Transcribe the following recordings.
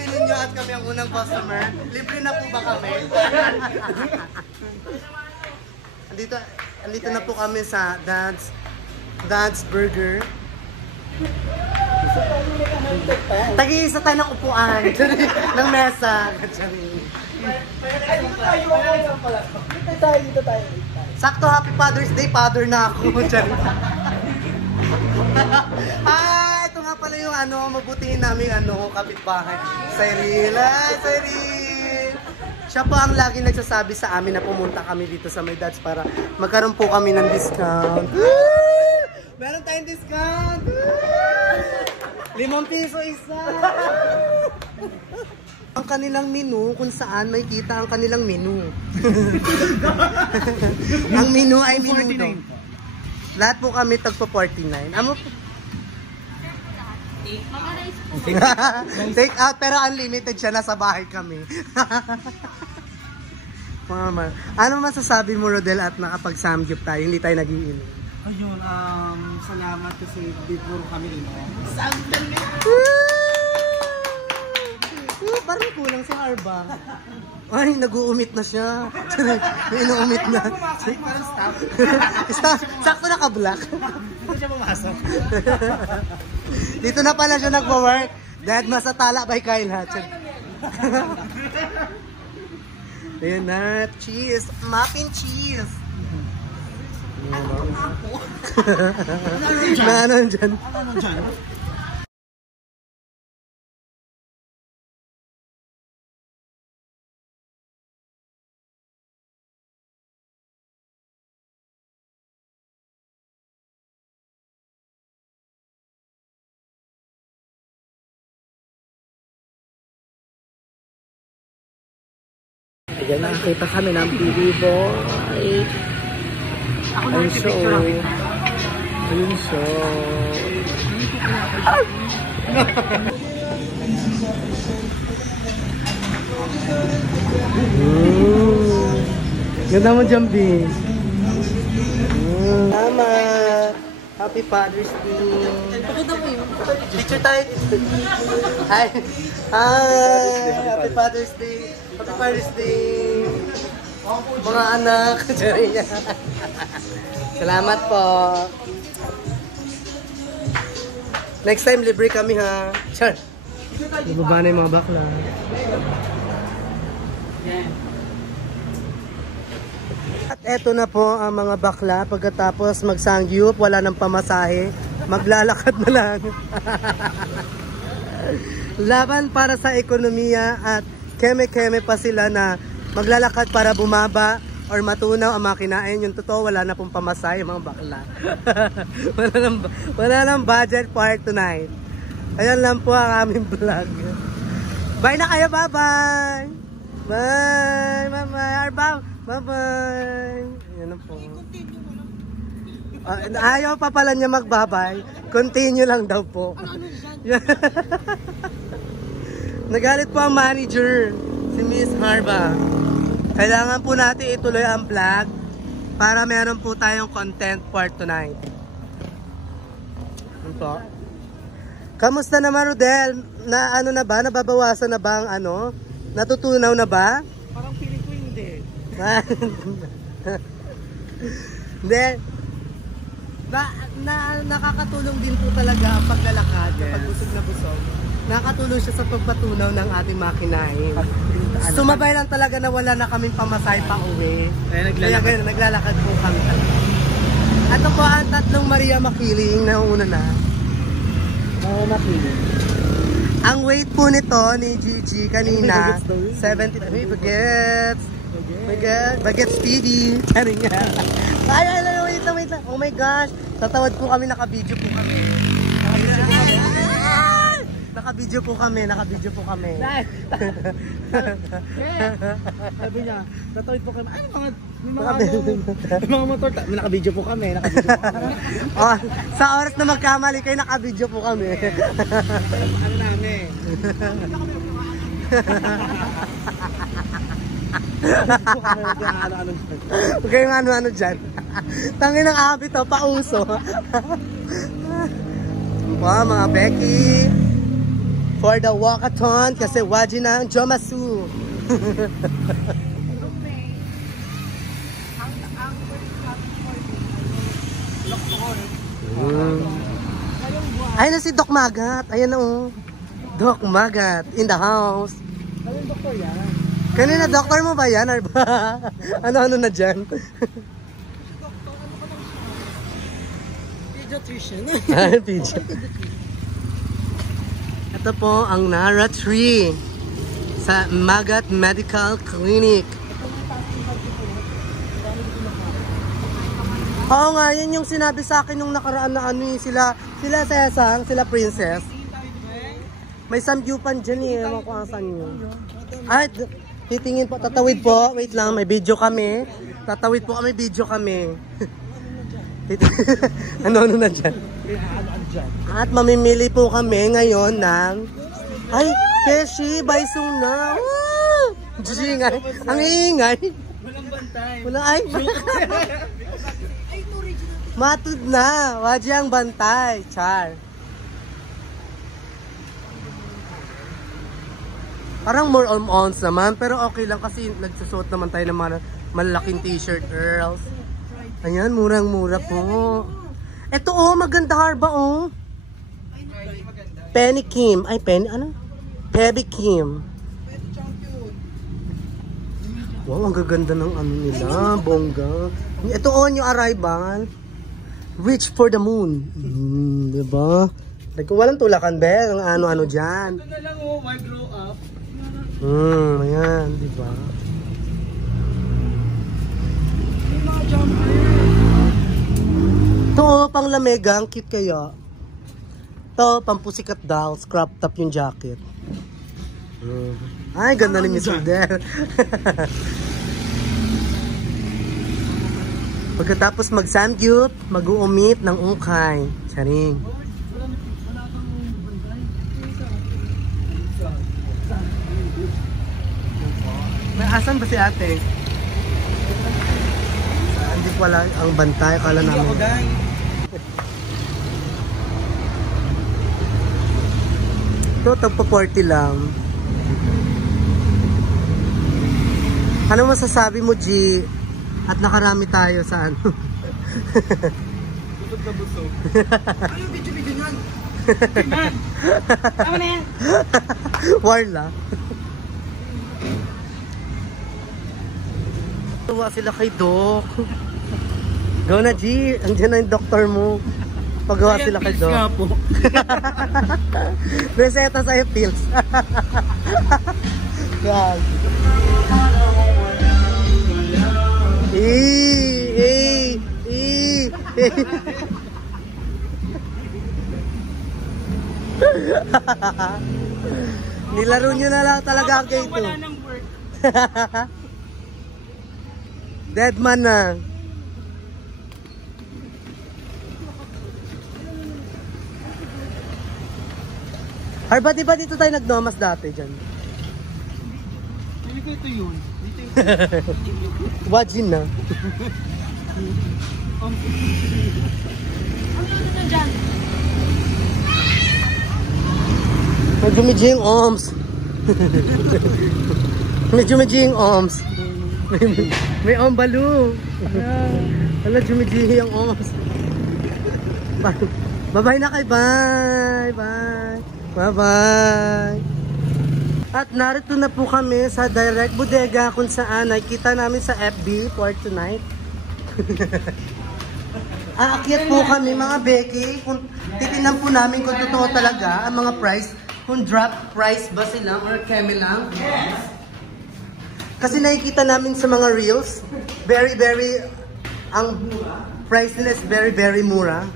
bibili nyo at kami ang unang customer. Libre na po ba kami? Andito na po kami sa Dad's Burger. Tagi-isa tayo ng upuan. Ng mesa. Dito tayo. Sakto, Happy Father's Day. Father na ako. Ito nga pala yung mabutihin namin kapitbahay. Cyril. Cyril. Siya po ang lagi nagsasabi sa amin na pumunta kami dito sa My Dad's para magkaroon po kami ng discount. Meron tayong discount. 5 piso isa. Ang kanilang menu, kung saan may kita ang kanilang menu. Ang menu ay menu. Lahat po kami tagpo 49. Take out pero unlimited siya, nasa bahay kami. Mama, ano masasabi mo, Rodel, at nakapag-samgyup tayo, hindi tayo nag-iinom? Ayun, salamat kasi before kami Samgyup na! Parang kulang sa Arba. Ay, nag-uumit na siya. May inuumit na. Parang staff. Sakto naka-black. Dito siya pumasok. Dito na pala siya nagwa-work. Dad, masatala by Kyle ha. Ayun na, cheese. Muffin cheese. Ano dyan? Ayan, nakakita kami ng PB Boy. Ayun siya. Ayun siya. Ganda mo, Jambi. Tama. Happy Father's Day. Pakita mo yun. Picture tayo. Hi. Hi. Happy Father's Day. Happy Father's Day. Mga anak. Salamat po. Next time, libre kami ha. Char. Ibaba na yung mga bakla. At eto na po ang mga bakla. Pagkatapos magsangyup, wala nang pamasahe. Maglalakad na lang. Laban para sa ekonomiya at keme-keme pa sila na maglalakad para bumaba or matunaw ang makinain. Yung totoo, wala na pong pamasahe mga bakla. wala nang budget for tonight. Ayan lang po ang aming vlog. Bye na kayo, bye-bye! Bye! Bye-bye! Arbaw! Bye-bye! Ayan na po. Ayaw pa pala niya magbabay. Continue lang daw po. Nagalit po ang manager, si Miss Harba. Kailangan po natin ituloy ang vlog para meron po tayong content for tonight. Ano po? Kamusta naman, Rodel? Na ano na ba? Nababawasan na ba ang Natutunaw na ba? Parang feeling ko hindi. Hindi. Nakakatulong din po talaga ang paglalakad kapag busog na busog. Nakakatulong siya sa pagpatunaw ng ating makinahin. Sumabay lang talaga na wala na kaming pamasahe pa uwi. Kaya ganun, naglalakad po kami talaga. At po ang tatlong Maria Makiling na una na. Makiling. Ang weight po nito ni Gigi kanina, 70. Ay, bagets. Bagets speedy. Ano nga? Ay, wait lang. Oh my gosh. Tatawad po kami, naka-video po kami. Naka-video po kami. Sabi niya, tatawid po kami. Ay, mga motor. Naka-video po kami. Oh, sa oras na magkamali kayo, naka-video po kami. Ano namin? Huwag kayong ano-ano dyan. Tangin ng habit o, pauso. Wow, mga Becky. for the walkathon kasi waji na ang Jomasu. Ay na si Doc Magat. Ayan na oh. Doc Magat in the house. Anong doktor yan? Kanina doktor mo ba yan? Or ba? Ano na dyan? Pediatrician. Ito po ang Nara Tree sa Magat Medical Clinic. Oo nga, yan yung sinabi sa akin nung nakaraan na ano sila Sesang, sila Princess. May samgyupan dyan eh, ewan ko ang saan yun. Ay, titingin po, tatawid po, wait lang, may video kami. Tatawid po kami, video kami. Ano na dyan? At mamimili po kami ngayon ng... Ay, Keshi, Baisong na! Ingay, ang ingay! Walang bantay. Wala ay. Matud na. Waji ang bantay. Char. Parang more on naman. Pero okay lang kasi nagsusuot naman tayo ng mga malalaking t-shirt, girls. Ayan, murang-mura po. Ito oh, maganda harba oh. Penny Kim. Ay, Penny, ano? Pebby Kim. Wow, ang gaganda ng ano nila, bongga. Ito on yung arrival. Reach for the moon. Diba? Like, walang tulakan, be. Ang ano-ano dyan. Ito na lang oh, why grow up? Ayan, diba? May mga jumper. Ito, pang lamega. Ang cute kaya. Ito, pang Pussycat Dolls. Crop top yung jacket. Ay, ganda ni Miss Odell. Pagkatapos mag-samgyup, mag-uumit ng ukay. Charing. May asan ba si ate? Hindi ko wala ang bantay. Kala namin. Ako dahil. Ito, tagpo 40 lang. Ano masasabi mo, G? At nakarami tayo sa ano? Busog na busog. Ano yung video-video nyan? Man! Tama na yan! Warla. Tuwa sila kay Doc. Go na, G. Andiyan na yung doktor mo. Pagawa sila kay Doc. Nga po. Reseta sa'yo pills. God. Nilaro nyo na lang talaga ang game to. Wala nang work. Dead man na. Ay, ba't di ba dito tayo nagnomas dati dyan? Hindi ko ito yun. Dito yun. Wajin na. Ano na dyan? Medyo medyo oms. Medyo medyo oms. May ombalu. Wala, medyo yung oms. Bye-bye na kay bye. Bye. Bye-bye. At narito na po kami sa Direct Bodega kung saan nakikita namin sa FB for tonight. Aakyat po kami mga Becky. Kung titignan po namin kung totoo talaga ang mga price. Kung drop price ba sila or keme lang. Yes. Kasi nakikita namin sa mga reels, very ang price nila is very mura.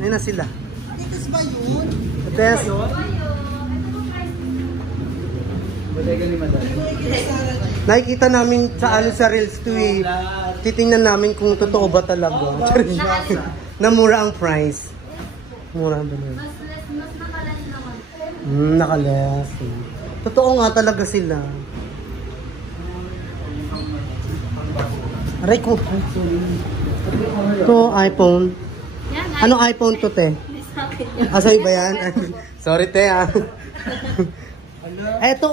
Ayun na sila. Titis ba yun? Test. Bodega ni Madam. Nakikita namin sa reels to eh. Titingnan namin kung totoo ba talaga. Na mura ang price. Mura ba na? Mas nakalas naman. Nakalas. Totoo nga talaga sila. Aray ko. Ito, iPhone. Yan, Anong iPhone to, te? Discount. Sa'yo ba yan? Sorry, te, ah. Ito,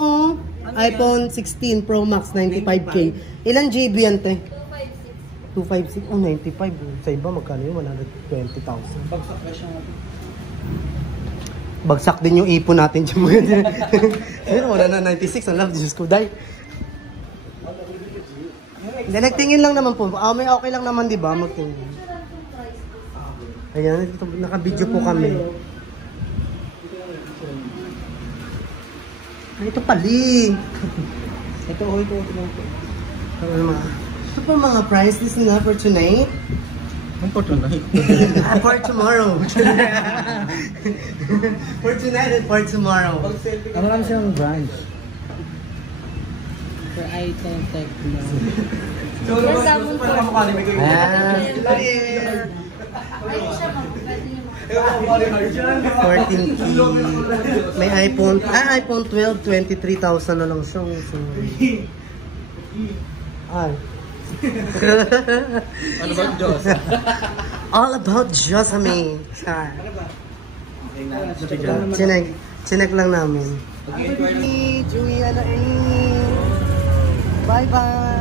iPhone 16 Pro Max, 95K. Ilan GB yan, te? 256. 256? Oh, 95. Sa iba, magkano yun? 120,000. Bagsak na siya. Bagsak din yung ipon natin. Ayun, wala na 96. Ang love, Diyos ko, day. Hindi, nagtingin lang naman po. May okay lang naman, di ba? Magtingin. Ayan, naka-video po kami. Ay, ito pali. Ito. Ito po mga price list na for tonight. For tonight? For tomorrow. For tonight and for tomorrow. Ano lang siyang branch? For item techno. Ayan. 14K. May iPhone 12, 23,000 na lang siya. So, Ano ba Diyos? all about Josame. Chinek lang namin. Joey, bye-bye.